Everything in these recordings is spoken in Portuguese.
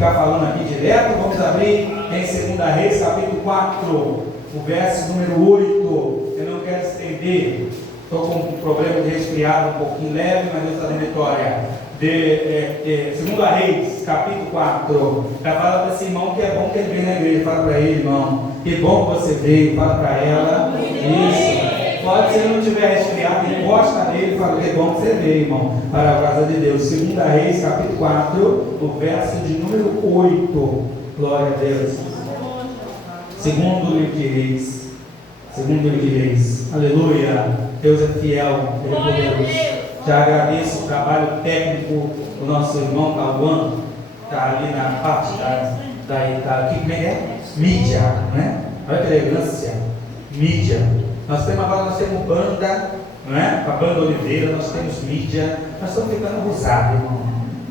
ficar falando aqui direto. Vamos abrir em 2 Reis, capítulo 4, o verso número 8. Eu não quero estender, estou com um problema de resfriado um pouquinho leve, mas Deus está dando vitória. 2 Reis, capítulo 4. Já fala para esse irmão que é bom que ele venha na igreja. Fala para ele, irmão, que bom que você veio. Fala para ela. Isso. Pode, se ele não tiver resfriado, encosta nele e fala que é bom que você veio, irmão. Para a casa de Deus. 2 Reis, capítulo 4, o verso de número 8. Glória a Deus. Segundo livro de Reis. Aleluia. Deus é fiel, Ele é poderoso. Já agradeço o trabalho técnico do nosso irmão Cauã, está ali na parte mídia, né? Olha que elegância, mídia. Nós temos banda, não é? Com a banda Oliveira, nós temos mídia, nós estamos ficando roçados, irmão.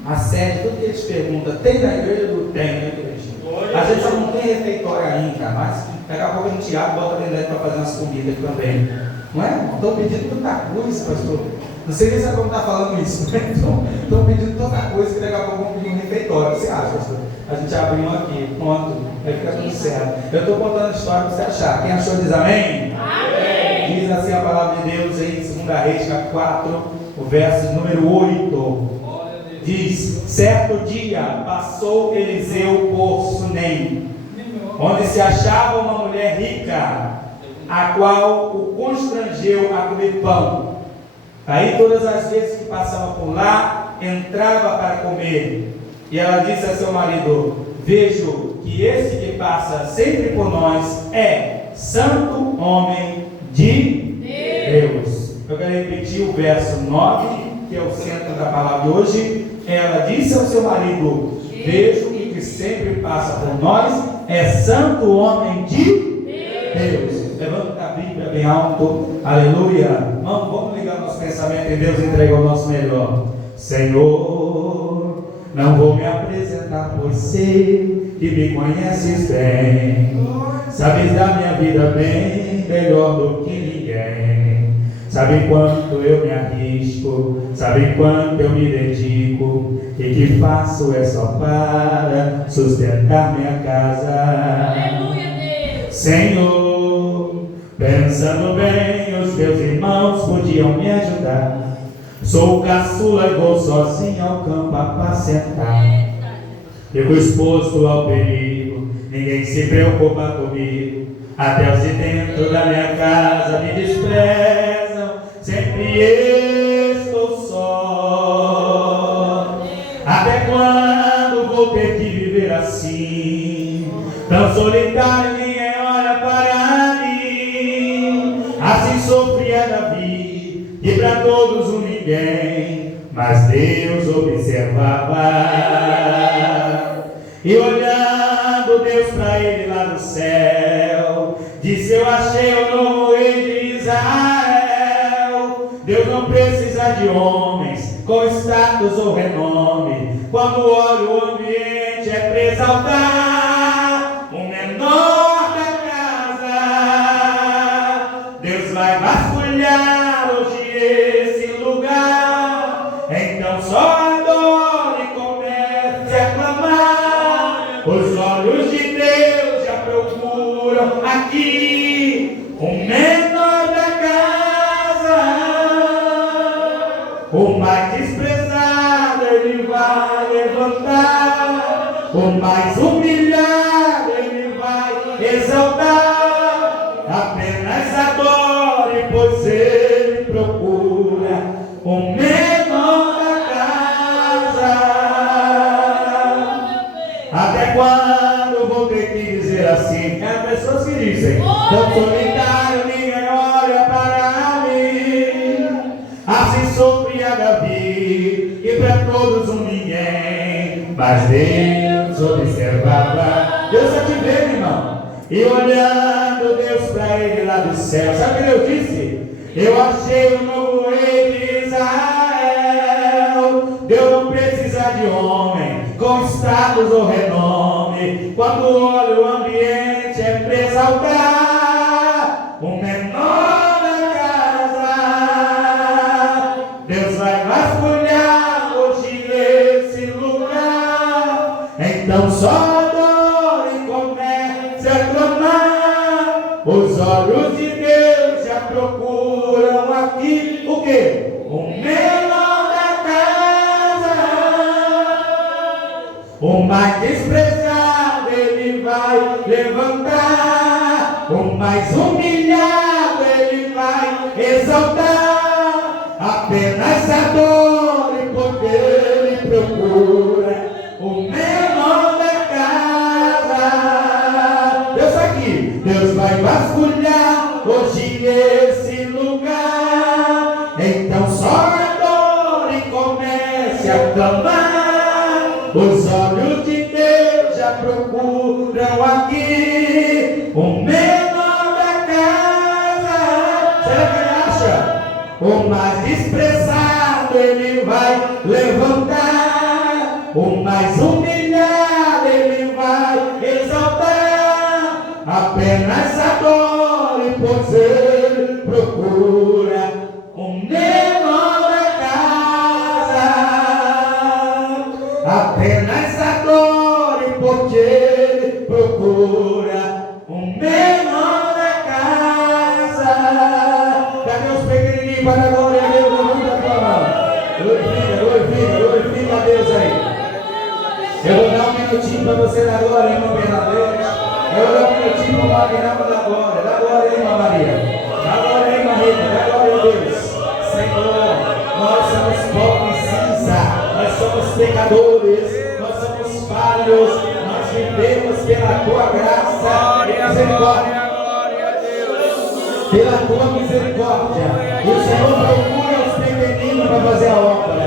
A sede, tudo que eles perguntam, tem na igreja? Não tem, né, igreja? A gente só não tem refeitório ainda, mas daqui a pouco a gente abre e bota dentro para fazer umas comidas também. Não é? Estão pedindo tanta coisa, pastor. Não sei nem se é como está falando isso, né? Estão pedindo tanta coisa que daqui a pouco vão pedir um refeitório. O que você acha, pastor? A gente abre um aqui, pronto, vai ficar tudo certo. Eu estou contando a história para você achar. Quem achou diz amém? Amém. Diz assim a palavra de Deus em 2 Reis, capítulo 4, o verso número 8. Diz: certo dia passou Eliseu por Sunem, onde se achava uma mulher rica, a qual o constrangeu a comer pão. Aí todas as vezes que passava por lá, entrava para comer. E ela disse a seu marido: vejo que esse que passa sempre por nós é santo homem de Deus. Eu quero repetir o verso 9, que é o centro da palavra de hoje. Ela disse ao seu marido: vejo que o que sempre passa por nós é santo homem de Deus. Levanta a Bíblia bem alto, aleluia. Vamos ligar nosso pensamento em Deus e entregar o nosso melhor. Senhor, não vou me apresentar por sei que me conheces bem, sabes da minha vida bem melhor do que ninguém. Sabe quanto eu me arrisco, sabe quanto eu me dedico, e que faço é só para sustentar minha casa. Aleluia, Deus. Senhor, pensando bem, os teus irmãos podiam me ajudar. Sou caçula e vou sozinho ao campo apacentar. Fico exposto ao perigo, ninguém se preocupa comigo. Até os de dentro da minha casa me desprezam, sempre estou só. Até quando vou ter que viver assim, tão solitário, ninguém olha para mim? Assim sofria Davi, e para todos um ninguém, mas Deus observava. E olhando Deus para ele lá no céu, disse: eu achei o novo rei de Israel. Deus não precisa de homens com status ou renome. Quando olho o ambiente é para exaltar o menor da casa. Deus vai vasculhar hoje esse lugar. Então só adore e comece a clamar. Os olhos de Deus já procuram aqui o menor da casa. O mais desprezado ele vai levantar, o mais humilhado ele vai exaltar. Apenas adore, pois ele procura o menor da casa. Até quando vou ter que dizer assim? Há pessoas que dizem: tão solitário, ninguém olha para mim. Assim sofria Davi, e para todos um ninguém, mas Deus observava. Deus está te vendo, irmão. E olhando Deus para ele lá do céu, sabe o que Deus disse? Eu achei o novo rei de Israel. Deus não precisa de homem com status ou renome. Quando olha o ambiente é para exaltar o menor da casa. Deus vai vasculhar hoje esse lugar. Então Então só adora e comece a clamar. Os olhos de Deus já procuram aqui o quê? O menor da casa. O mais desprezado ele vai levantar. O mais humilhado ele vai exaltar. Apenas adore porque ele procura o menor da casa. Deus aqui, Deus vai vasculhar hoje esse lugar. Então só adore e comece a clamar. Os olhos de Deus já procuram aqui o menor da casa. Será que ele acha? O mais desprezado ele vai levantar. O mais humilhado ele vai exaltar. Apenas adore, pois ele procura o menor da casa. Apenas adore, porque ele procura o menor da casa. Cadê os pequenininhos para a glória a Deus? Levanta a tua mão. Glorifica a Deus aí. Eu vou dar um minutinho para você dar glória, irmã Bernadette. Eu vou dar um minutinho para o Magnama da glória. Dá glória aí, irmã Maria. Dá glória aí, irmã Rita. Dá glória a Deus. Senhor, nós somos pó e cinza. Nós somos pecadores. Nós somos falhos. Nós vivemos pela tua graça e misericórdia. Pela tua misericórdia. E o Senhor procura os pequeninos para fazer a obra.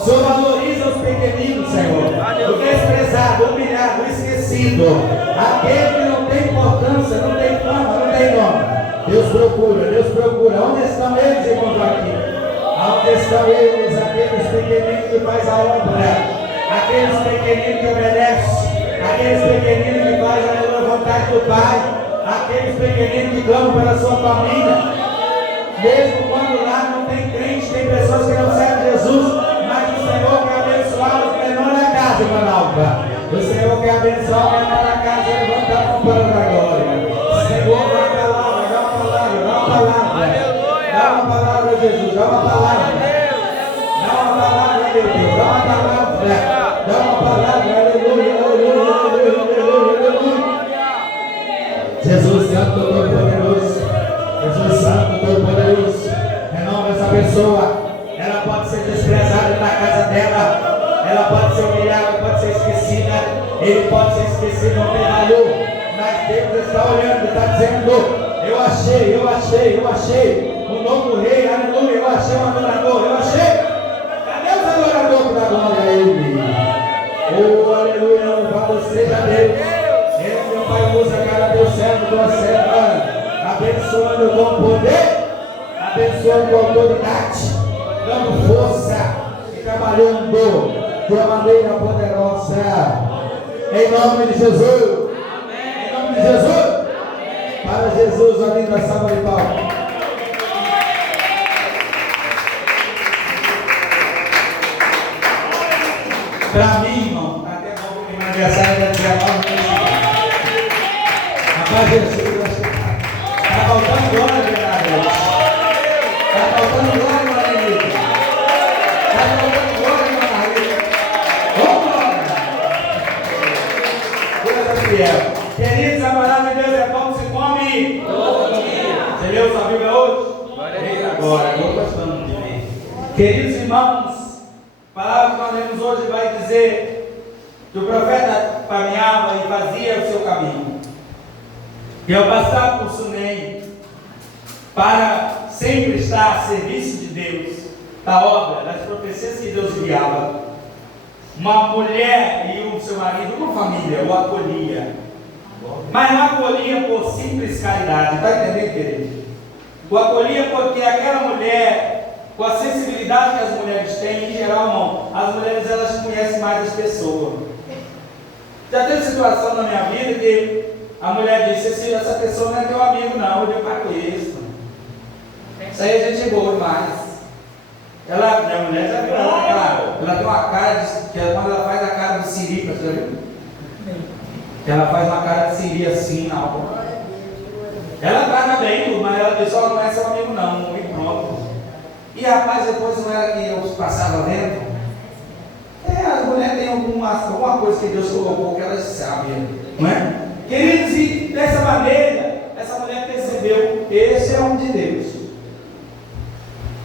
O Senhor valoriza os pequeninos, Senhor. O desprezado, o humilhado, o esquecido. Aquele que não tem importância, não tem fama, não tem nome. Deus procura, Deus procura. Onde estão eles, irmãos, aqui? Onde estão eles, aqueles pequeninos que fazem a obra? Aqueles pequeninos que obedecem? Aqueles pequeninos que fazem a vontade do Pai? Aqueles pequeninos que clamam pela sua família? Mesmo quando lá não tem crente, tem pessoas que não servem Jesus. O Senhor quer abençoar os menores da casa, irmã Alva. O Senhor quer abençoar o menor da casa. Levanta a mão para a glória. Senhor, dá uma palavra, dá uma palavra, dá uma palavra. Dá uma palavra, Jesus, dá uma palavra. Dá uma palavra, meu Deus, dá uma palavra. Dá uma palavra, aleluia, aleluia, aleluia, aleluia. Jesus Santo, Todo-Poderoso. Jesus Santo, Todo-Poderoso. Renova essa pessoa. Ela pode ser desprezada na casa dela, ela pode ser humilhada, pode ser esquecida, ele pode ser esquecido, não tem valor, mas Deus está olhando, está dizendo: eu achei um novo rei, aleluia, eu achei um adorador, eu achei. Cadê os adoradores que dá glória a ele? Oh, aleluia, louvado seja Deus. Ele, meu Pai, usa cada teu servo, tua serva, abençoando com poder, abençoando com autoridade, dando força e trabalhando de uma maneira poderosa. Em nome de Jesus. Amém. Em nome de Jesus. Amém. Para Jesus, uma linda salva de palmas. Para mim, irmão, até bom que meu aniversário é 19 de Rapaz, Jesus, está faltando glória, verdade. Está faltando glória, Maria. Queridos, a palavra de Deus é como se come todo dia. Você leu sua Bíblia hoje? Eita, agora, eu estou gostando de mim. Queridos irmãos, a palavra que nós lemos hoje vai dizer que o profeta caminhava e fazia o seu caminho. E ao passar por Sunem, para sempre estar a serviço de Deus, da obra, das profecias que Deus enviava, uma mulher e o seu marido, uma família, o acolhia. Mas não acolhia por simples caridade, está entendendo, querido? O acolhia porque aquela mulher, com a sensibilidade que as mulheres têm, em geral, não, as mulheres elas conhecem mais as pessoas. Já teve situação na minha vida que a mulher disse assim: essa pessoa não é teu amigo, não, eu conheço. Isso aí a gente é boa demais. Minha mulher já viu ela tem uma cara de, quando ela faz a cara do siri, você já viu? Ela faz uma cara de siri assim na hora. Ela trata bem, mas ela pessoal não é seu amigo não, e pronto. E rapaz, depois não era que eu passava vendo? As mulheres têm alguma coisa que Deus colocou que elas sabem, não é? Queridos, e dessa maneira, essa mulher percebeu, esse é um de Deus.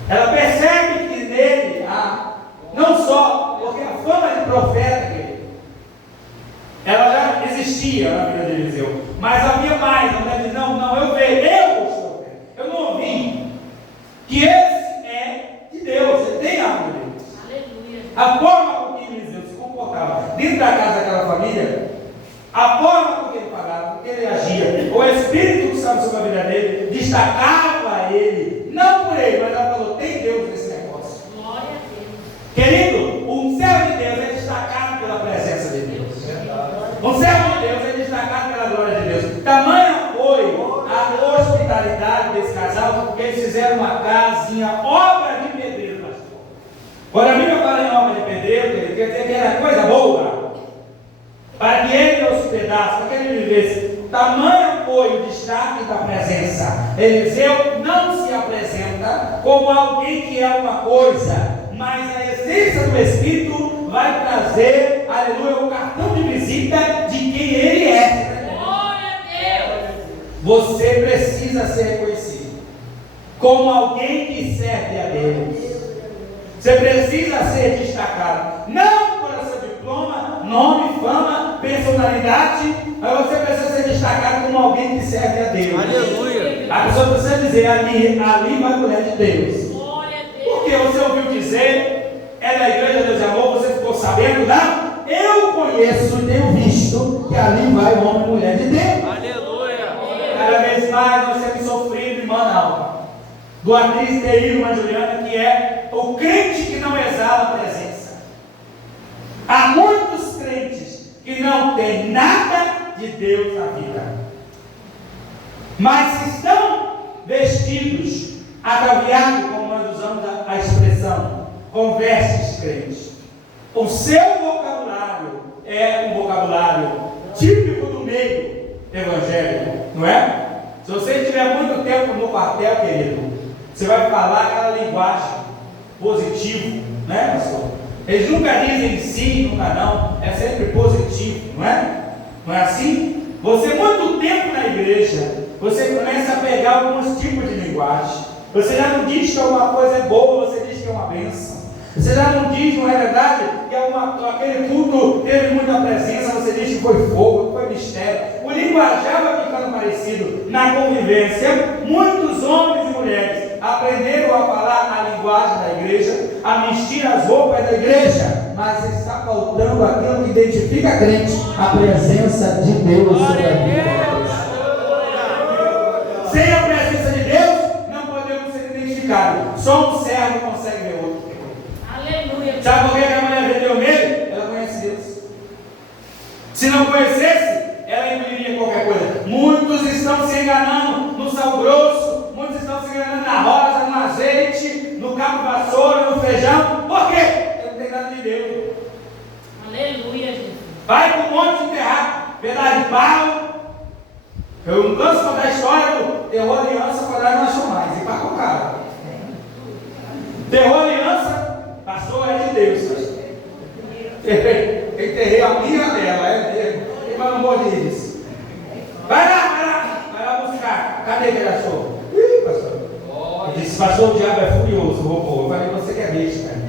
Ela percebe que nele há, não só, porque a fama de profeta, querido, ela já existia na vida de Eliseu, mas havia mais. A mulher diz: não, eu vejo, eu sou profeta. Eu não ouvi que esse é de Deus, ele tem algo de Deus. Aleluia. A forma com que Eliseu se comportava dentro da casa daquela família, a forma com que ele falava, com que ele agia, o Espírito que estava sobre a vida dele, destacava ele, não por ele, mas ela falou: tem Deus nesse negócio. Glória a Deus. Querido, o céu de Deus é destacado pela presença de Deus. O céu de Deus é destacado pela glória de Deus. Tamanho foi a hospitalidade desse casal, que eles fizeram uma casinha, obra de pedreiro, pastor. Quando a Bíblia fala em obra de pedreiro, ele quer dizer que era coisa boa, para que ele hospedasse, para que ele vivesse. Tamanho foi o destaque da presença. Eliseu não se apresenta como alguém que é uma coisa, mas a essência do Espírito vai trazer, aleluia, o cartão de visita de quem ele é. Glória a Deus! Você precisa ser reconhecido como alguém que serve a Deus. Você precisa ser destacado, não por seu diploma, nome, fama, personalidade, mas você precisa ser destacado como alguém que serve a Deus. Aleluia! A pessoa precisa dizer: ali vai a mulher de Deus. Glória a Deus! Porque você ouviu dizer, é da igreja Deus é amor, você ficou sabendo? Não! Eu conheço e tenho visto que ali vai o homem e mulher de Deus. Aleluia! Cada vez mais nós temos sofrido em Manaus do atriz Teíro Juliana, que é o crente que não exala a presença. Há muitos crentes que não têm nada de Deus na vida, mas estão vestidos, ataviados, como nós usamos a expressão, com vestes crentes. O seu vocabulário é um vocabulário típico do meio evangélico, não é? Se você estiver muito tempo no quartel, querido, você vai falar aquela linguagem positiva, né, pastor? Eles nunca dizem sim, nunca não, é sempre positivo, não é? Não é assim? Você, muito tempo na igreja, você começa a pegar alguns tipos de linguagem. Você já não diz que alguma coisa é boa, você diz que é uma bênção. Você já não diz, não é verdade, que aquele culto teve muita presença, você diz que foi fogo, que foi mistério. O linguajar vai ficando parecido. Na convivência, muitos homens e mulheres aprenderam a falar a linguagem da igreja, a vestir as roupas da igreja, mas está faltando aquilo que identifica a crente, a presença de Deus sobre a vida. Sem a presença de Deus, não podemos ser identificados. Só um servo consegue ver outro. Aleluia. Sabe por que a mulher vendeu nele? Ela conhece Deus. Se não conhecesse, ela engoliria qualquer coisa. Muitos estão se enganando no sal grosso, muitos estão se enganando na rosa, no azeite, no cabo de vassoura, no feijão. Por quê? Porque não tem nada de Deus. Aleluia, Jesus. Vai para um monte de enterrar, pedaço de pau. Eu não canso de contar a história do terror aliança, para dar não achou mais. E para com o cara. Terror aliança, pastor, é de Deus. Enterrei a minha dela, é dele. E para não morrer disso. Vai lá buscar. Cadê que ele achou? Ih, pastor. Ele disse: pastor, o diabo é furioso, roubou. Eu falei: você que é bicho, cara.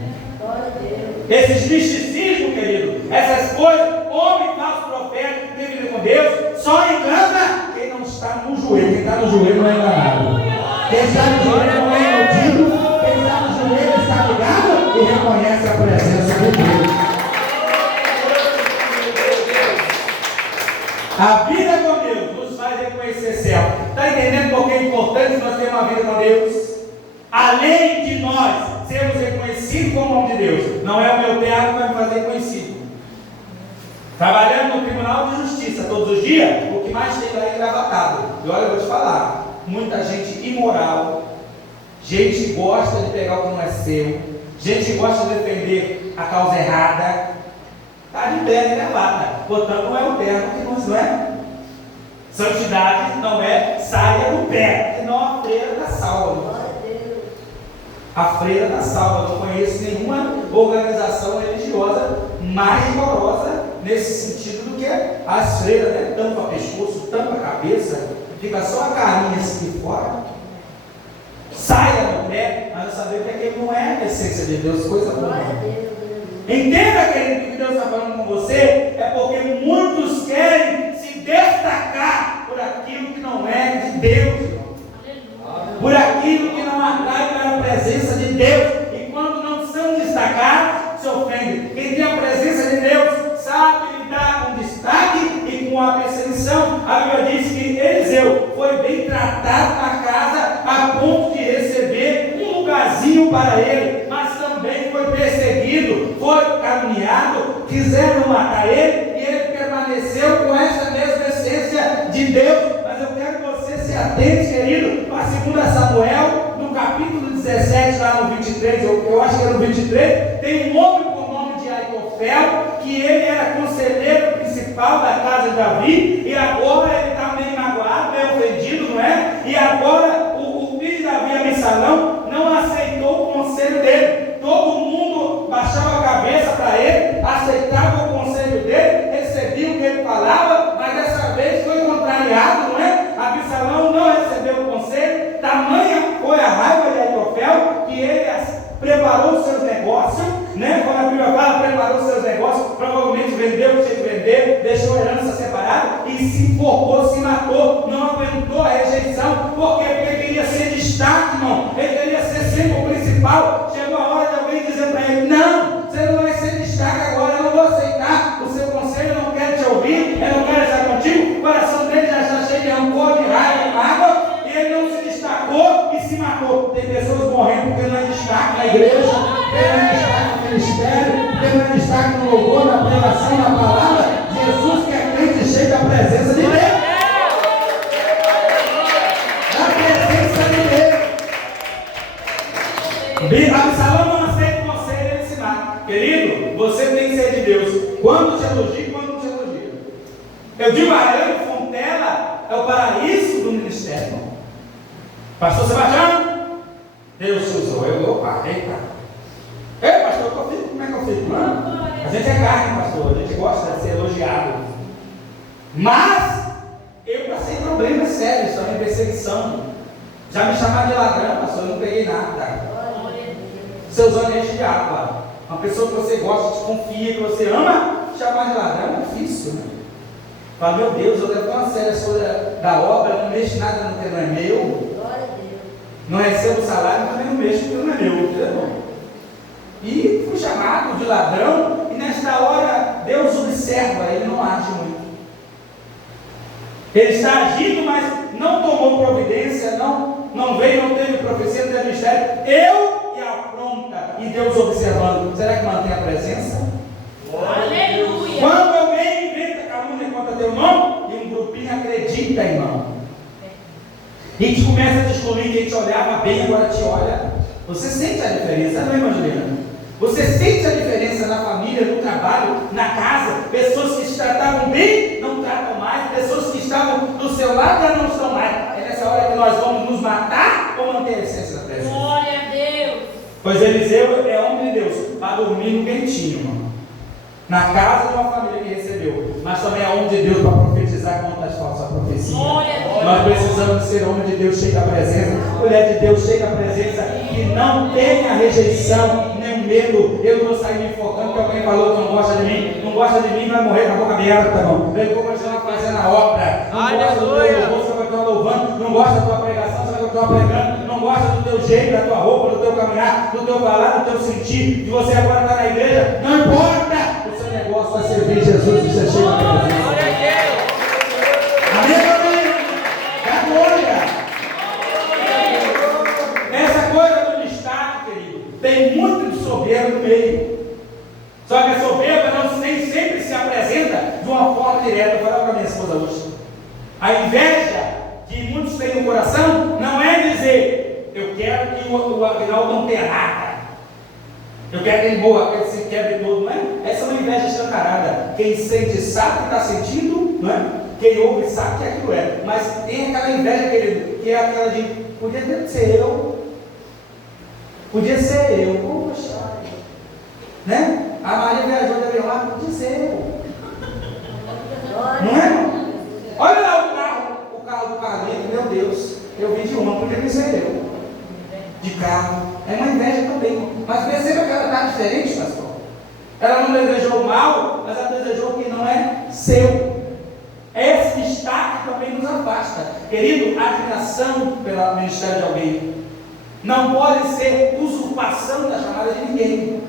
Esses misticismos, querido, essas coisas, homem falso profeta que tem vida com Deus, só engana quem não está no joelho. Quem está no joelho não é enganado. Quem está no joelho não é iludido. Quem está no joelho está ligado e reconhece a presença de Deus. A vida com Deus nos faz reconhecer céu. Está entendendo por que é importante nós termos uma vida com Deus? Além de nós sermos reconhecidos como nome de Deus, não é o meu teatro que vai me fazer conhecido. Trabalhando no Tribunal de Justiça todos os dias, o que mais tem lá é engravatado. E olha, eu vou te falar, muita gente imoral, gente que gosta de pegar o que não é seu, Gente que gosta de defender a causa errada, está de terno e gravata. Portanto, não é o terno que nos não é. Santidade não é saia do pé, senão a freira da salva. A freira da salva. Eu não conheço nenhuma organização religiosa mais rigorosa nesse sentido do que as freiras, né? Tampa pescoço, tampa cabeça, fica só a carinha assim fora. Saia do pé, mas nós sabemos que aquilo não é a essência de Deus, coisa boa. Entenda, querido, que Deus está falando com você, é porque muitos querem se destacar por aquilo que não é de Deus, por aquilo que não atrai para a presença de Deus, e quando não são destacados, se ofendem. Quem tem a presença de Deus sabe lidar com destaque e com a perseguição. A Bíblia diz que Eliseu foi bem tratado na casa a ponto de receber um lugarzinho para ele, mas também foi perseguido, foi caluniado, quiseram matar ele, e ele permaneceu com essa mesma essência de Deus. Mas eu quero que você se atente, querido, para 2 Samuel, no capítulo 17, lá no 23, eu acho que é no 23, tem um homem com o nome de Aitofel, que ele era conselheiro principal da casa de Davi, e agora ele está meio magoado, meio ofendido, não é? E agora o filho de Davi, Absalão, não aceitou o conselho dele. Todo mundo baixava a cabeça para ele, aceitava o conselho dele, recebia o que ele falava, mas dessa vez foi contrariado, não é? Absalão não recebeu o conselho, tamanha foi a raiva de Aitofel, que ele preparou os seus negócios, né? Quando a Bíblia fala, preparou os seus negócios, provavelmente vendeu o que tinha que vender, deixou a herança separada e se enforcou, se matou, não aguentou a rejeição. Por quê? Porque ele queria ser destaque, irmão, ele queria ser sempre o principal. Chegou a hora de alguém dizer para ele: não, você não vai ser destaque agora, eu não vou aceitar o seu conselho, eu não quero te ouvir, eu não quero estar contigo. O coração dele já está cheio de rancor, de raiva, de mágoa, e ele não se destacou e se matou. Tem pessoas morrendo porque não é destaque na igreja, porque não é destaque no ministério, porque não é destaque no louvor, na pregação, na palavra. Jesus, que é crente, cheio da presença de Deus. Da presença de Deus. Absalão não aceita o conselho, ele se mata. Querido, você tem que ser de Deus. Quando te elogia e quando não te elogia. Eu digo, Arame Fontela é o paraíso do ministério. Pastor Sebastião, Deus te usou. Eita. Ei, pastor, como é que eu fico? Não? A gente é carne, pastor, a gente gosta de ser elogiado. Mas eu passei problemas sérios também, perseguição. Já me chamaram de ladrão, pastor, eu não peguei nada. Seus olhos enchem de água. Uma pessoa que você gosta, te confia, que você ama, chamar de ladrão é difícil, né? Fala, meu Deus, eu levo tão a sério a coisa da obra, não mexo nada no que não é meu. Não recebo salário, também não mexo porque não é meu, entendeu? E fui chamado de ladrão, e nesta hora Deus observa, ele não age muito. Ele está agindo, mas não tomou providência, não veio, não teve profecia, não teve mistério. Eu e afronta, e Deus observando. Será que mantém a presença? Aleluia! Quando alguém inventa calúnia contra teu nome, e um grupinho acredita, irmão, e te começa a descobrir que a gente olhava bem, agora te olha. Você sente a diferença, não é, Evangelina? Você sente a diferença na família, no trabalho, na casa. Pessoas que te tratavam bem, não tratam mais. Pessoas que estavam do seu lado já não estão mais. É nessa hora que nós vamos nos matar ou manter a essência da presença? Glória a Deus! Pois Eliseu é homem de Deus, para dormir no quentinho, irmão. Na casa de uma família que recebeu. Mas também é homem de Deus para profetizar contra as falsas profecias. Nós precisamos ser homem de Deus cheio da presença, mulher de Deus cheia da presença, que não tenha rejeição, nem medo. Eu não vou sair me focando porque alguém falou que não gosta de mim. Não gosta de mim, vai morrer com a boca aberta, irmão. Eu vou continuar fazendo a obra. Não gosta do teu louvor, você vai continuar louvando. Não gosta da tua pregação, você vai continuar pregando. Não gosta do teu jeito, da tua roupa, do teu caminhar, do teu falar, do teu sentir. De você agora estar na igreja, não importa. O seu negócio vai servir Jesus e ser cheio da presença. Amém, amém? Da glória. Essa coisa do destaque, querido, tem muito de soberba no meio. Só que a soberba não nem sempre se apresenta de uma forma direta. Eu falava para minha esposa hoje. A inveja que muitos têm no coração não é dizer: eu quero que o Aguinaldo não tenha nada. Eu quero que ele morra, quero que se quebre todo, não é? Essa é uma inveja escancarada. Quem sente sabe que está sentindo, não é? Quem ouve sabe que aquilo é. Mas tem aquela inveja, querido, que é aquela de, podia ser eu. Podia ser eu. Poxa. Né? A Maria viajou de avião lá, podia ser eu. Não é? Olha lá o carro do Carlinhos, meu Deus. Eu vi de ontem, podia ser eu. De carro. É uma inveja também. Mas perceba que ela está diferente, pastor. Ela não desejou o mal, mas ela desejou o que não é seu. Esse destaque também nos afasta. Querido, a admiração pelo ministério de alguém não pode ser usurpação da chamada de ninguém,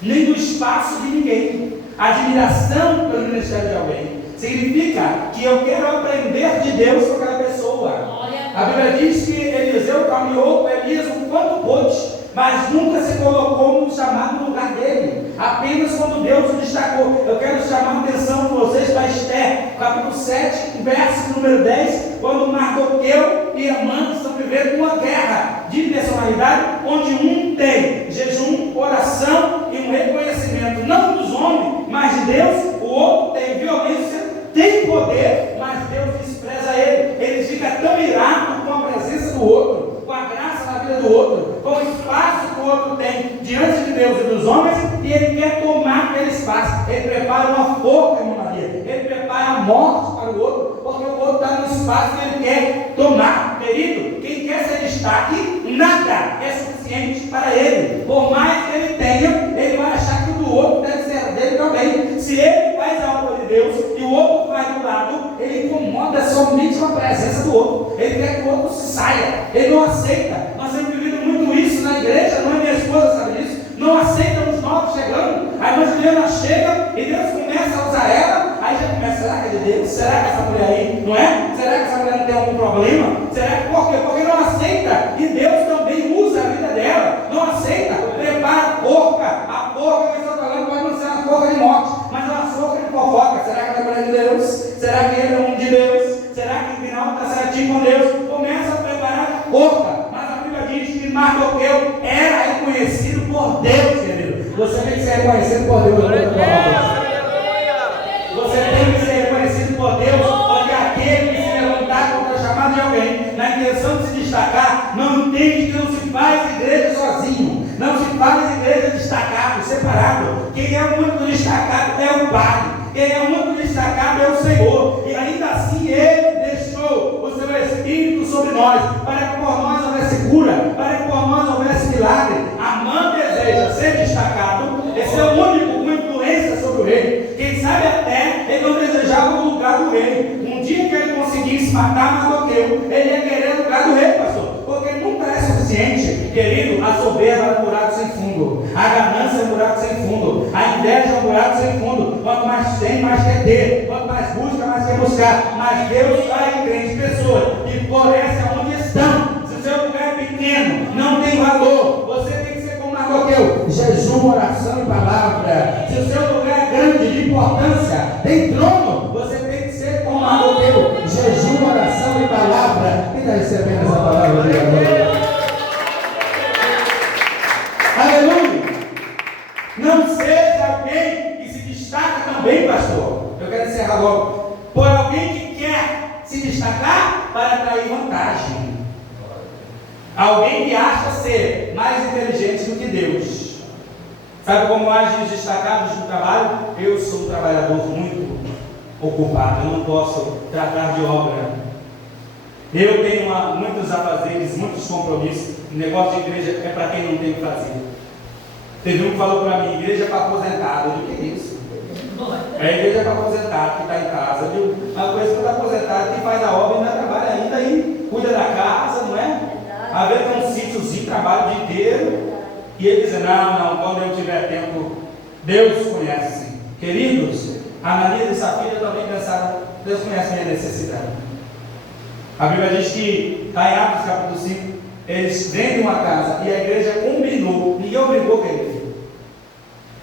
nem do espaço de ninguém. A admiração pelo ministério de alguém significa que eu quero aprender de Deus com aquela pessoa. A Bíblia diz que Eliseu caminhou com Elias o quanto pôde, mas nunca se colocou no chamado no lugar dele. Apenas quando Deus o destacou. Eu quero chamar a atenção de vocês para Esther, capítulo 7, verso número 10, quando Mardoqueu e Amã estão vivendo uma guerra de personalidade, onde um tem jejum, oração e um reconhecimento, não dos homens, mas de Deus. O outro tem violência, tem poder, mas Deus despreza ele. Ele fica tão irado com a presença do outro, com a graça na vida do outro, com o espaço que o outro tem diante de Deus e dos homens, e ele quer tomar aquele espaço. Ele prepara uma forca, irmã Maria. Ele prepara a morte para o outro, porque o outro está no espaço que ele quer tomar. Querido, quem quer ser destaque, nada é suficiente para ele. Por mais que ele tenha, ele vai achar que o do outro deve ser dele também. Se ele faz a obra de Deus e o outro faz do lado, ele incomoda somente com a presença do outro. Ele quer que o outro se saia. Ele não aceita. Nós temos vivido muito isso na igreja, não é? Minha esposa sabe disso. Não aceita os novos chegando. A irmã Juliana chega e Deus começa a usar ela. Aí já começa, será que é de Deus? Será que essa mulher aí, não é? Será que essa mulher não tem algum problema? Será que por quê? Porque não aceita. E Deus também usa a vida dela. Não aceita. Prepara a forca. A forca que eu estou falando pode não ser uma forca de morte, mas é uma forca de fofoca. Será que é mulher de Deus? Será que ele é um de Deus? Será que o final está certinho com Deus? Começa a preparar a forca. Mas a Bíblia diz que Mardoqueu era reconhecido por Deus, querido. Você tem que ser reconhecido por Deus. Você tem que ser reconhecido por Deus, porque aquele que se levantar contra a chamada de alguém, na intenção de se destacar, não entende que não se faz igreja sozinho, não se faz igreja destacado, separado. Quem é o único destacado é o Pai, quem é o único destacado é o Senhor, e ainda assim Ele deixou o seu Espírito sobre nós, para que por nós houvesse cura, para que por nós houvesse milagre. Amã deseja ser destacado, esse é o único com influência sobre o rei. Quem sabe até ele não desejava o lugar do rei. Um dia que ele conseguisse matar Mardoqueu, ele ia querer o lugar do rei, pastor, porque nunca é suficiente. Querido, a soberba é um buraco sem fundo, a ganância é um buraco sem fundo, a inveja é um buraco sem fundo. Quanto mais tem, mais quer ter. Quanto mais busca, mais quer buscar. Mas Deus faz em crente pessoas que florescem onde estão. Se o seu lugar é pequeno, não tem valor, você tem que ser como Mardoqueu: jejum, oração e palavra. Se o seu lugar é grande, de importância, tem trono, você tem que ser como Mardoqueu: jejum, oração e palavra. Quem está recebendo essa palavra de agora? Aleluia! Não seja alguém que se destaca também, pastor. Eu quero encerrar logo. Por alguém que quer se destacar para atrair vantagem. Alguém que acha ser mais inteligente do que Deus. Sabe como agem os destacados do trabalho? Eu sou um trabalhador muito ocupado, eu não posso tratar de obra. Eu tenho muitos afazeres, muitos compromissos. O negócio de igreja é para quem não tem o que fazer. Teve um que falou para mim: igreja é para aposentado. Eu digo: que é isso? É a igreja para aposentado que está em casa. Viu? Uma coisa que está aposentado, que faz a obra e ainda trabalha ainda aí, cuida da casa, não é? Às vezes tem um sítiozinho, trabalha o dia inteiro. E ele diz: não, quando eu tiver tempo, Deus conhece. Queridos, Ananias e Safira também pensaram: Deus conhece a minha necessidade. A Bíblia diz que, está em Atos capítulo 5, eles vendem uma casa e a igreja combinou, ninguém obrigou que ele fez,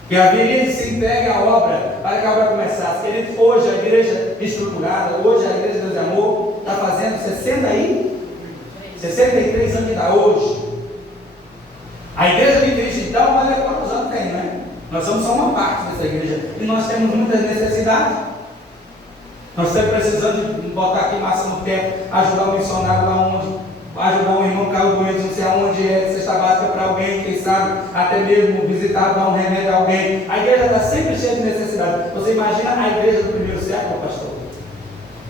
que haveria de se entregue a obra para que a obra começasse. Queridos, hoje a igreja estruturada, hoje a igreja de Deus de Amor está fazendo 63 anos que está hoje. A igreja de Cristo então, mas é quantos anos tem, não Nós somos só uma parte dessa igreja e nós temos muitas necessidades. Nós estamos precisando de botar aqui massa no teto, ajudar o missionário lá onde, ajudar um irmão que caiu doente, não sei aonde é, cesta básica para alguém, quem sabe, até mesmo visitar, dar um remédio a alguém. A igreja está sempre cheia de necessidade. Você imagina a igreja do primeiro século, pastor?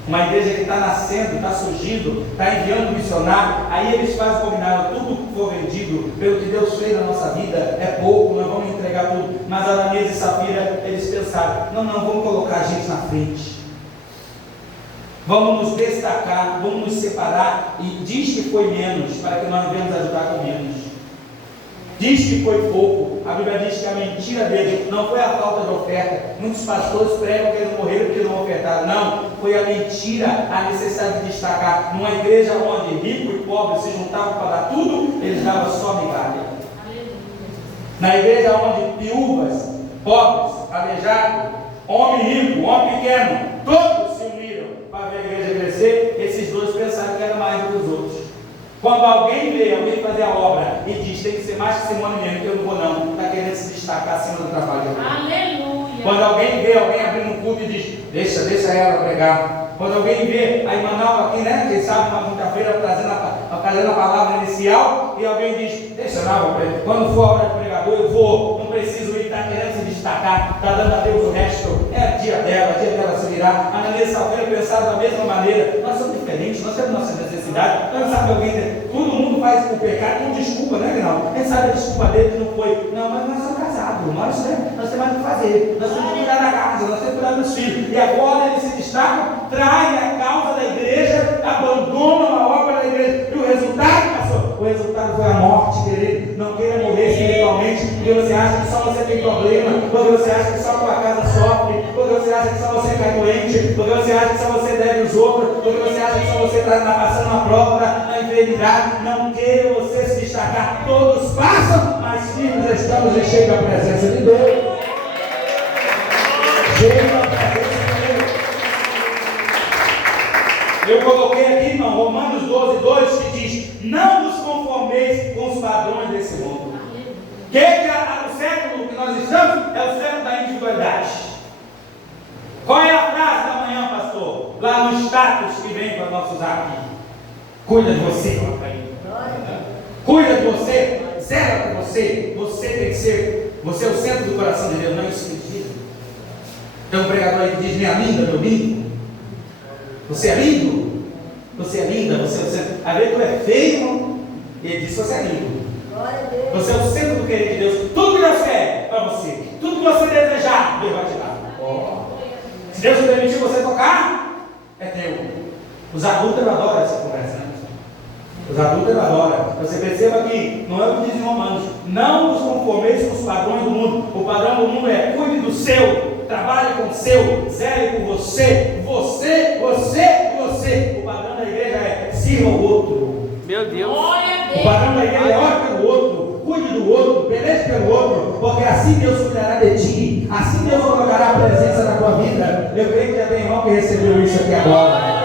Uma igreja que está nascendo, está surgindo, está enviando missionário, aí eles fazem combinado, tudo que for vendido, pelo que Deus fez na nossa vida, é pouco, nós vamos entregar tudo. Mas Ananias e Safira, eles pensaram, não, vamos colocar a gente na frente. Vamos nos destacar, vamos nos separar, e diz que foi menos, para que nós venhamos ajudar com menos. Diz que foi pouco, a Bíblia diz que a mentira dele não foi a falta de oferta. Muitos pastores pregam que eles morreram porque não ofertaram. Não, foi a mentira, a necessidade de destacar. Numa igreja onde rico e pobre se juntavam para dar tudo, eles davam só migalha. Na igreja onde viúvas, pobres, aleijados, homem rico, homem pequeno, todos se uniram para ver a igreja crescer, esses dois pensaram que era mais do que os outros. Quando alguém vê alguém fazer a obra e diz, tem que ser mais que Simone mesmo, que eu não vou não, está querendo se destacar acima do trabalho de alguém. Aleluia! Quando alguém vê alguém abrindo um culto e diz, deixa ela pregar. Quando alguém vê a Imanal aqui, né, quem sabe, uma quinta-feira trazendo a palavra inicial, e alguém diz, deixa lá, quando for a hora de pregador eu vou, não preciso ir, está querendo se destacar, está dando a Deus o resto, é dia dela se virar. Ananias e Safira pensaram da mesma maneira, nós somos diferentes, nós temos nossa necessidade, nós sabemos alguém, todo mundo faz o pecado com desculpa, né, Reinaldo? Quem sabe a desculpa dele que não foi, não, mas nós somos casados, nós temos mais o que fazer, nós temos que cuidar da casa, nós temos que cuidar dos filhos, e agora eles se destacam, traem a causa da igreja, abandonam a obra da igreja, e o resultado, pastor? O resultado foi a morte, querido. Não queira morrer espiritualmente, porque você acha que só você tem problema, porque você acha que só a tua casa sofre, porque você acha que só você cai doente, porque você acha que só você deve os outros, porque você acha que só você está passando uma prova na enfermidade. Não queira você se destacar, todos passam, mas firmes estamos e cheios da presença de Deus. Cheios da presença de Deus. Eu coloquei aqui, irmão, Romanos 12:2, que diz, não nos conformeis com os padrões desse mundo. O século que nós estamos é o século da individualidade. Qual é a frase da manhã, pastor? Lá no status que vem para nós usar aqui. Cuida de você, cuida de você, zela por você. Você tem que ser, você é o centro do coração de Deus, não é isso que diz. Tem um pregador aí que diz, minha linda, meu lindo. Você é lindo, você é linda, você é o centro. Às vezes tu é feio, e ele diz, você é lindo. Você é o centro do querer de Deus. Tudo que Deus quer para você, tudo que você desejar, Deus vai te dar. Se Deus permitir você tocar, é teu. Os adultos adoram essa conversa, né? Os adultos adoram. Você perceba que não é o que diz em Romanos, não os conformeis com os padrões do mundo. O padrão do mundo é cuide do seu, trabalhe com o seu, zele por você, você. O padrão da igreja é sirva o outro. Meu Deus. O padrão da igreja é ore pelo outro, cuide do outro, peleje pelo outro, porque assim Deus cuidará de ti, assim Deus colocará a presença na tua vida. Eu creio que já tem irmão que recebeu isso aqui agora.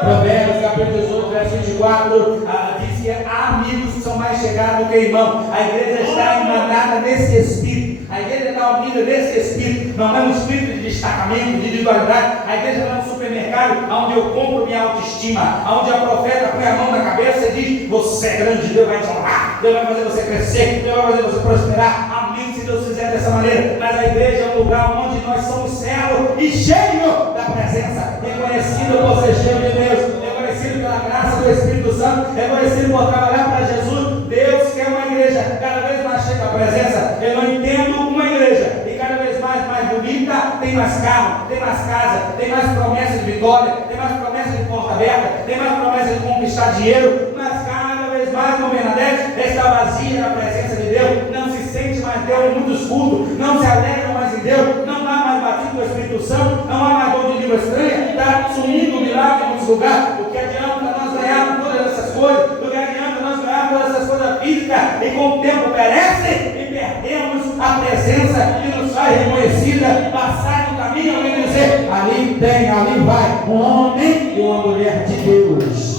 Provérbios capítulo 18, verso 24, diz que há amigos que são mais chegados do que irmãos. A igreja está emanada nesse espírito, a igreja está unida nesse espírito. Não é um espírito de destacamento, de individualidade. A igreja não é um supermercado onde eu compro minha autoestima, onde a profeta põe a mão na cabeça e diz, você é grande, Deus vai te honrar, Deus vai fazer você crescer, Deus vai fazer você prosperar. Amém, se Deus fizer dessa maneira. Mas a igreja é um lugar onde nós somos servos e cheios da presença, reconhecido por ser cheio de Deus, reconhecido pela graça do Espírito Santo, reconhecido por trabalhar para Jesus. Deus quer uma igreja cada vez mais cheia da presença. Eu não entendo uma igreja e cada vez mais bonita, tem mais carro, tem mais casa, tem mais promessas de vitória, tem mais promessas de porta aberta, tem mais promessas de conquistar dinheiro, mas cada vez mais, como Bernadette, está vazia na presença de Deus, não se sente mais Deus em muitos cultos, não se alegra mais em Deus, não dá mais batido com o Espírito Santo, não há mais dor de língua estranha, está sumindo o milagre em muitos lugares. O que adianta nós ganharmos todas essas coisas? O que adianta nós ganharmos todas essas coisas físicas e com o tempo perece e perdemos a presença que nos faz reconhecida, passar no caminho, alguém dizer, ali vai um homem e uma mulher de Deus.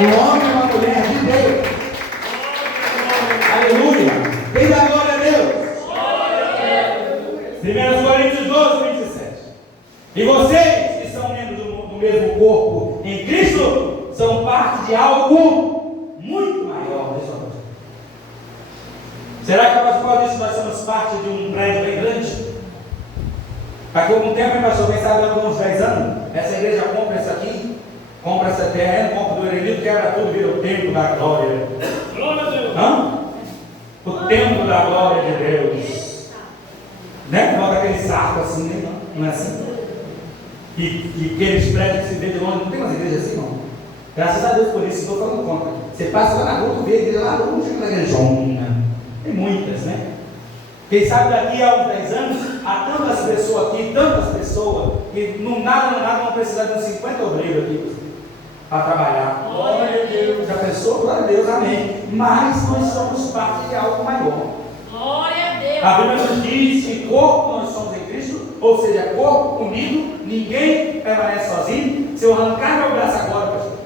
Um homem e uma mulher de Deus. Aleluia. Quem dá glória a Deus? 1 Coríntios 12, 27. E vocês, que são membros do mesmo corpo em Cristo, são parte de algo muito maior. Será que nós podemos nós somos parte de um prédio bem grande? Daqui a algum tempo, pastor, quem sabe alguns 10 anos, essa igreja compra isso aqui, compra essa terra, compra do Eremito, quebra tudo, vira o templo da glória. Glória a Deus! Hã? O templo da glória de Deus. Né? Bota aqueles arcos assim, né? Não é assim? E aqueles prédios que se vê de longe, não tem umas igrejas assim, não. Graças a Deus por isso, estou falando conta. Você passa lá na rua, tu vê a igreja lá, não chega na igrejona. Tem muitas, né? Quem sabe daqui a uns 10 anos, há tantas pessoas aqui, que nada vão precisar de uns 50 obreiros aqui para trabalhar. Glória a Deus. Já pensou? Glória a Deus, amém. Mas nós somos parte de algo maior. Glória a Deus. A Bíblia nos diz que corpo nós somos em Cristo, ou seja, corpo unido, ninguém permanece sozinho. Se eu arrancar meu braço agora, pastor,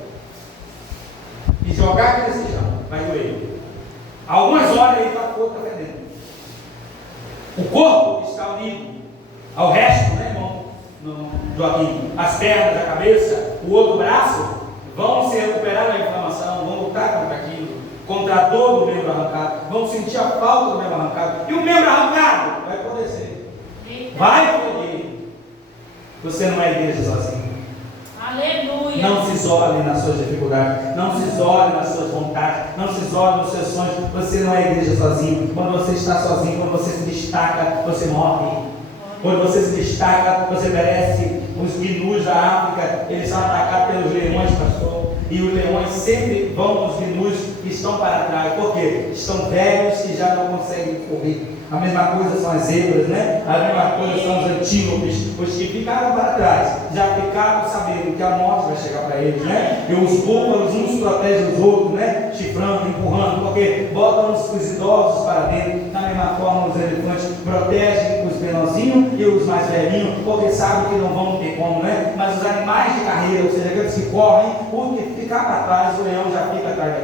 e jogar aqui nesse chão, vai doer. Algumas horas aí está o corpo fedendo. O corpo está unido ao resto, né, irmão? Joaquim, as pernas, a cabeça, o outro braço vão se recuperar da inflamação, vão lutar contra aquilo, contra a dor do membro arrancado, vão sentir a falta do membro arrancado. E o membro arrancado vai poder ser. Vai poder. Você não é igreja sozinho. Aleluia. Não se isole nas suas dificuldades, não se isole nas suas vontades, não se isole nos seus sonhos. Você não é igreja sozinho. Quando você está sozinho, quando você se destaca, você morre. Quando você se destaca, você merece. Os gnus da África, eles são atacados pelos leões, pastor. E os leões sempre vão nos gnus que estão para trás. Por quê? Estão velhos e já não conseguem correr. A mesma coisa são as zebras, né? A mesma coisa são os antílopes, os que ficaram para trás, já ficaram sabendo que a morte vai chegar para eles, né? E os búfalos, uns protegem os outros, né? Chifrando, empurrando, porque botam os idosos para dentro. Da mesma forma, os elefantes protegem os menorzinhos e os mais velhinhos, porque sabem que não vão ter como, né? Mas os animais de carreira, ou seja, aqueles que correm, o que ficar para trás, o leão já fica atrás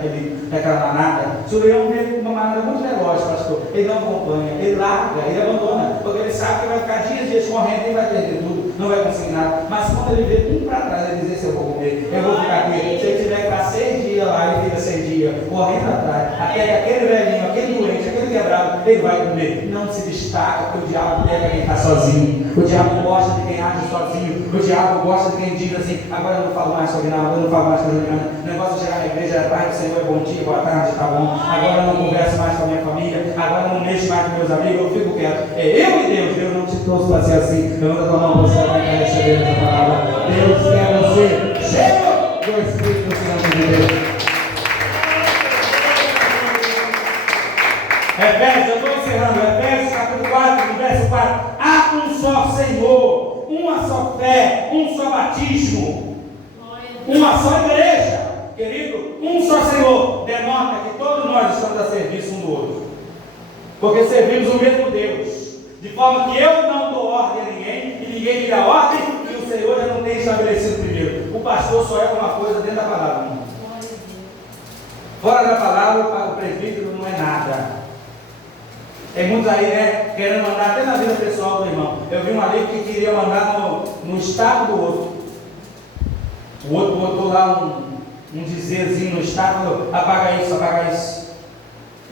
daquela manada. Se o leão vê uma manada muito veloz, pastor, ele não acompanha. Ele larga, ele abandona, porque ele sabe que vai ficar dias correndo e vai perder tudo, não vai conseguir nada. Mas quando ele vê um para trás, ele diz: eu vou comer, eu vou ficar aqui. Se ele tiver que ficar 6 dias lá, ele fica 6 dias correndo atrás, até que aquele velhinho, aquele doente, aquele quebrado, ele vai comer. Não se destaca, porque o diabo pega quem está sozinho, o diabo gosta de quem age sozinho, o diabo gosta de quem diz assim: agora eu não falo mais sobre nada, eu não falo mais com a Juliana, o negócio de chegar na igreja é Pai do Senhor, é bom dia, boa tarde, tá bom, agora eu não converso mais com a minha família, agora eu não mexo mais com meus amigos, eu fico quieto. É eu e Deus. Deus não te trouxe para ser assim. Levanta a tua mão, você vai receber essa palavra. Deus quer você cheio do Espírito Santo de Deus. Efésios, eu estou encerrando. Efésios capítulo 4, verso 4. Há um só Senhor, uma só fé, um só batismo, uma só igreja. Querido, um só Senhor. Denota que todos nós estamos a serviço um do outro, porque servimos o mesmo Deus. De forma que eu não dou ordem a ninguém, e ninguém me dá ordem, e o Senhor já não tem estabelecido primeiro. O pastor só é uma coisa dentro da palavra. Fora da palavra, o presbítero não é nada. Tem muitos aí, né, querendo mandar até na vida pessoal do irmão. Eu vi um ali que queria mandar no estado do outro. O outro botou lá um dizerzinho no estado, falou: apaga isso, apaga isso.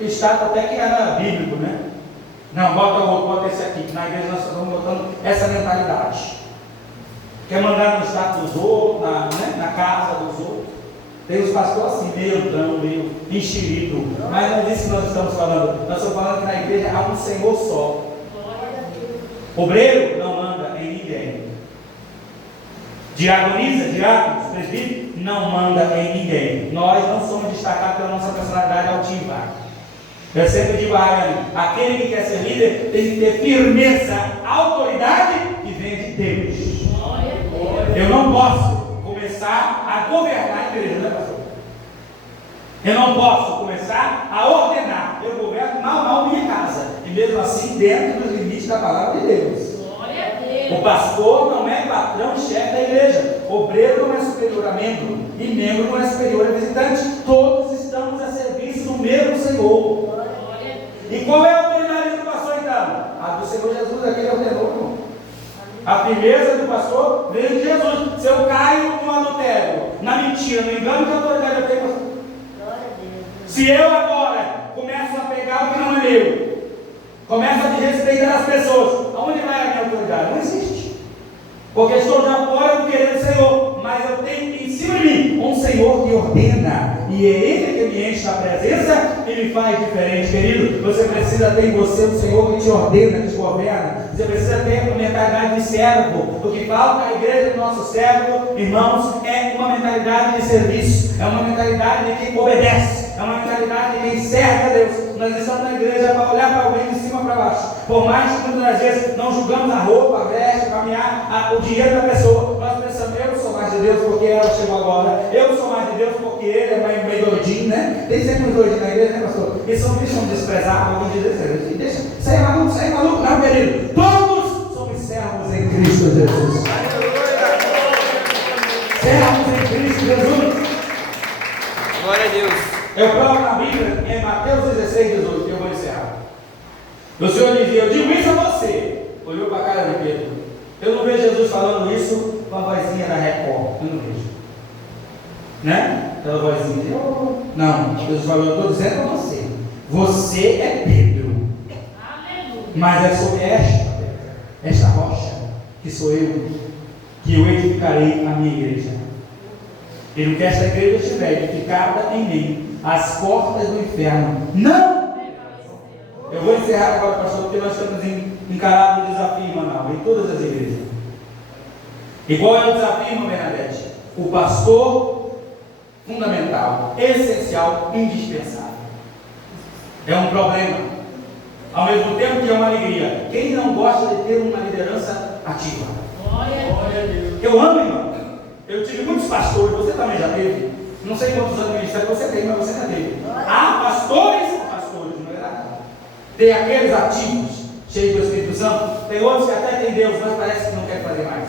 O estado até que era bíblico, né? Não, bota o outro, bota esse aqui. Na igreja nós estamos botando essa mentalidade. Quer mandar no estado dos outros, na casa dos outros. Tem os pastores assim, meio andrão, meio enxerido. Mas não é disso que nós estamos falando. Nós estamos falando que na igreja há um Senhor só. Obreiro não manda em ninguém. Diagoniza, diáconos, presbítero, não manda em ninguém. Nós não somos destacados pela nossa personalidade altiva. Eu sempre digo a Ariane: aquele que quer ser líder tem que ter firmeza, autoridade que vem de Deus. Eu não posso começar a governar a igreja, né, pastor? Eu não posso começar a ordenar. Eu governo mal minha casa, e mesmo assim dentro dos limites da palavra de Deus. O pastor não é patrão, chefe da igreja. Obreiro não é superior a membro, e membro não é superior a visitante. Todos estamos a serviço do mesmo Senhor. E qual é a autoridade do pastor então? A do Senhor Jesus, aquele ordenou. firmeza do pastor vem de Jesus. Se eu caio no adultério, na mentira, no engano, que autoridade eu tenho, pastor? Se eu agora começo a pegar o que não é meu, começo a desrespeitar as pessoas, aonde vai a minha autoridade? Não existe. Porque estou já fora do querer do Senhor, mas eu tenho em cima de mim um Senhor que ordena, e é Ele que me enche da presença e me faz diferente, querido. Você precisa ter em você um Senhor que te ordena, que te governa. Você precisa ter uma mentalidade de servo. O que falta à igreja do nosso servo, irmãos, é uma mentalidade de serviço, é uma mentalidade de quem obedece, é uma mentalidade de quem serve a Deus. Nós estamos na igreja para olhar para alguém de cima para baixo. Por mais que muitas das vezes não julgamos a roupa, a veste, o caminhar, o dinheiro da pessoa, nós pensamos, eu sou mais de Deus porque ela chegou agora, eu sou mais de Deus porque ele é meio doidinho, né? Tem sempre uns doidinhos na igreja, né, pastor? E são desprezados, alguns dizem, deixa, sai maluco, não, querido. Todos somos servos em Cristo Jesus. Servos em Cristo Jesus. Glória a Deus. Eu provo na Bíblia, em Mateus 16, 18, que eu vou encerrar. O Senhor dizia, eu digo isso a você. Olhou para a cara de Pedro. Eu não vejo Jesus falando isso com a vozinha da Record. Eu não vejo. Né? Aquela vozinha de, oh. Não, Jesus falou, eu estou dizendo a você. Você é Pedro. Mas é sobre esta rocha, que sou eu, que eu edificarei a minha igreja. E no que esta igreja estiver edificada em mim, as portas do inferno não. Eu vou encerrar agora, pastor, porque nós estamos encarando o desafio em Manaus, em todas as igrejas. E qual é o desafio, irmã Bernadette? O pastor fundamental, essencial, indispensável. É um problema, ao mesmo tempo que é uma alegria. Quem não gosta de ter uma liderança ativa? Glória a Deus. Eu amo, irmão. Eu tive muitos pastores, você também já teve. Não sei quantos anos de ministério você tem, mas você já teve. Há pastores, não é verdade? Tem aqueles ativos, cheios do Espírito Santo. Tem outros que até tem Deus, mas parece que não quer fazer mais.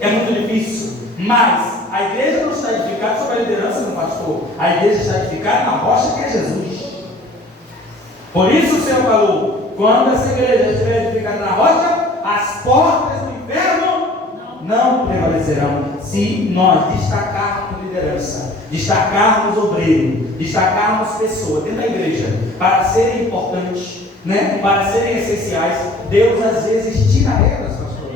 É muito difícil. Mas a igreja não está edificada sobre a liderança do pastor. A igreja está edificada na rocha que é Jesus. Por isso o Senhor falou, quando essa igreja estiver edificada na rocha, as portas do inferno não prevalecerão. Se nós destacarmos liderança, destacarmos obreiro, destacarmos pessoas dentro da igreja para serem importantes, né? Para serem essenciais, Deus às vezes tira elas, pastor.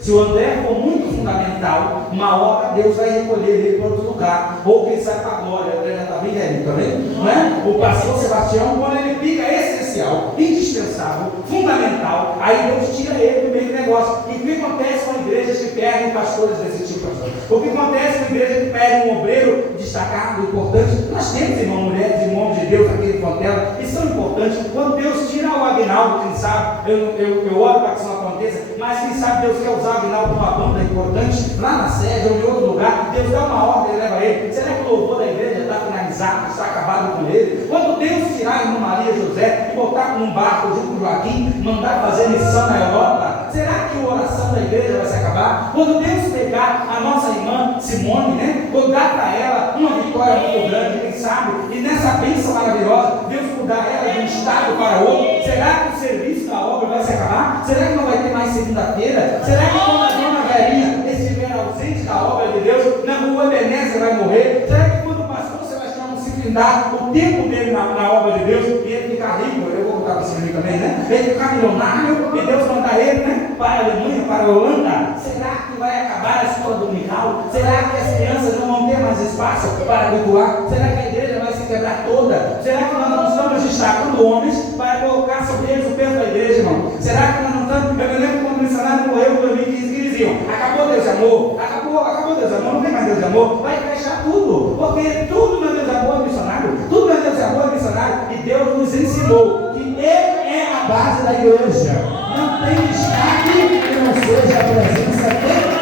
Se o André for muito fundamental, uma hora Deus vai recolher ele para outro lugar, ou quem sabe para a glória. O André já está bem velho também, não é? O pastor Sebastião, quando ele fica essencial, indispensável, fundamental, aí Deus tira ele do meio do negócio. E o que acontece com igrejas que perdem pastores desse tipo, pastor? O que acontece com igrejas que perdem um obreiro destacado, importante? Nós temos, irmão, mulheres, irmãos de Deus aqui em Fontela, que são importantes. Quando Deus tira o Agnaldo, quem sabe, eu oro para que isso não aconteça, mas quem sabe Deus quer usar o Agnaldo para uma banda importante, lá na sede ou em outro lugar, Deus dá uma ordem e leva ele. Será que o louvor da igreja está finalizado, está acabado com ele? Quando Deus tirar a irmã Maria José e botar num barco junto com Joaquim, mandar fazer missão na Europa, será que a oração da igreja vai se acabar? Quando Deus pegar a nossa irmã Simone, né, vou dar para ela uma vitória muito grande, quem sabe, e nessa bênção maravilhosa, Deus mudar ela de um estado para outro, será que o serviço da obra vai se acabar? Será que não vai ter mais segunda-feira? Será que quando a dona Verinha estiver ausente da obra de Deus, na rua Ebenezer vai morrer? Será que quando o pastor Sebastião não se findar o tempo dele na obra de Deus, e ele ficar rico, eu vou voltar para esse também, né? Ele ficar milionário, e Deus mandar ele, né, para a Alemanha, para a Holanda, será que vai acabar a escola dominical? Será que as crianças não vão ter mais espaço para cultuar? Será que a igreja vai se quebrar toda? Será que nós não estamos destacando homens para colocar sobre eles o peso da igreja, irmão? Será que nós não estamos? Eu me lembro quando o missionário morreu em 2015, que diziam, acabou Deus de amor, acabou Deus de amor, não tem mais Deus de amor, vai fechar tudo, porque tudo meu Deus de amor é missionário, tudo meu Deus de amor é missionário, e Deus nos ensinou que Ele é a base da igreja. Não tem destaque que não seja a presença dele.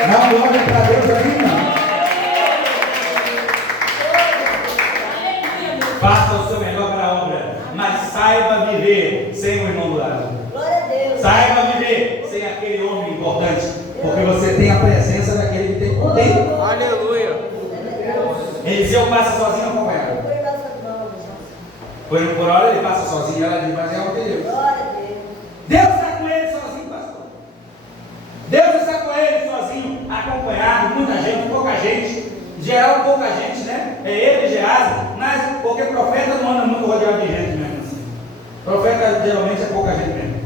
Dá uma glória para Deus aí, não. Faça o seu melhor para a obra, mas saiba viver sem o irmão do lado. Glória a Deus. Saiba viver sem aquele homem importante, porque você tem a presença daquele que tem poder. Aleluia. Eliseu passa sozinho ou acompanhado? Por hora ele passa sozinho, ela diz, mas é o Deus. Glória a Deus. Deus está com ele sozinho, pastor. acompanhado, muita gente, pouca gente. Geral, pouca gente, né? É ele e Geazi, mas porque profeta não anda muito rodeado de gente mesmo assim. Profeta geralmente é pouca gente mesmo.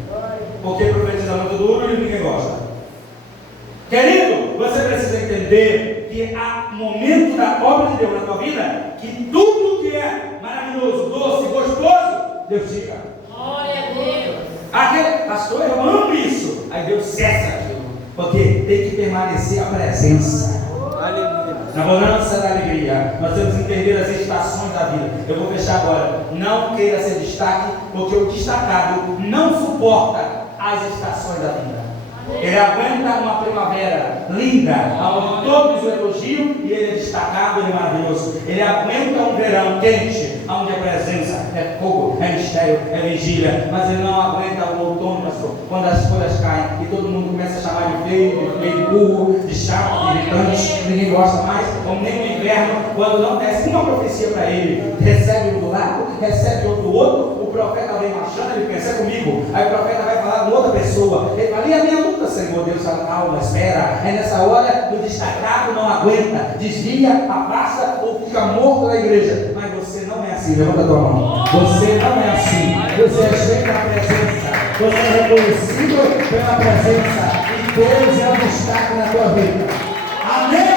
Porque profetiza muito duro e ninguém gosta. Querido, você precisa entender que há um momento da obra de Deus na tua vida que tudo que é maravilhoso, doce, gostoso, Deus tira. Glória a Deus. Aquele pastor, eu amo isso. Aí Deus cessa aquilo. Porque tem que permanecer a presença. Aleluia. Na bonança da alegria, nós temos que entender as estações da vida. Eu vou fechar agora. Não queira ser destaque, porque o destacado não suporta as estações da vida. Ele aguenta uma primavera linda, onde todos o elogiam e ele é destacado, ele é maravilhoso. Ele aguenta um verão quente, onde a presença é fogo, é mistério, é vigília. Mas ele não aguenta o outono, pastor, quando as folhas caem e todo mundo começa a chamar de feio, de burro, de chato, de irritante, ninguém gosta mais. Ou nem no inverno, quando não desce uma profecia para ele, recebe um do lado, recebe outro do outro. O profeta vem marchando, ele pensa comigo. Aí o profeta vai falar com outra pessoa. Ele fala: e a minha luta, Senhor? Deus fala: calma, espera. Aí nessa hora o destacado não aguenta, desvia, afasta ou fica morto na igreja. Mas você não é assim, levanta a tua mão. Você não é assim. Você é cheio da presença. Você é reconhecido pela presença. E Deus é o destaque na tua vida. Amém.